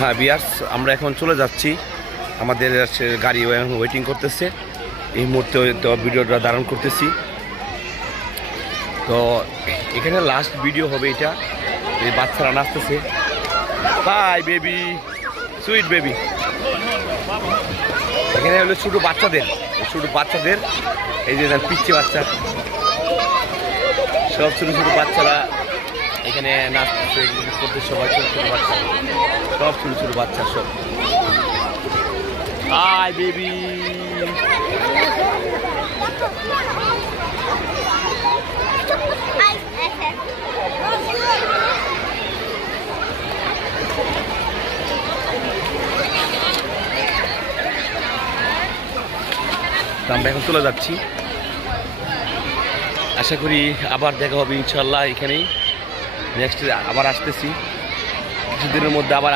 হ্যাঁ বিয়ার্স, আমরা এখন চলে যাচ্ছি। আমাদের গাড়ি ওয়েটিং করতেছে। এই মুহূর্তে তো ভিডিওটা ধারণ করতেছি। তো এখানে লাস্ট ভিডিও হবে এটা। এই বাচ্চারা নাচতেছে। Bye baby, sweet baby. এখানে হলো ছোটো বাচ্চাদের এই যে পিচ্ছি বাচ্চা, সব ছোটো ছোটো বাচ্চারা এখানে নাচতেছে করতে, সবাই ছোটো ছোটো বাচ্চা, সব ছোটো ছোটো বাচ্চা সব। হাই বেবি, আমরা এখন চলে যাচ্ছি। আশা করি আবার দেখা হবে ইনশাল্লাহ। এখানেই নেক্সট আবার আসতেছি কিছুদিনের মধ্যে আবার।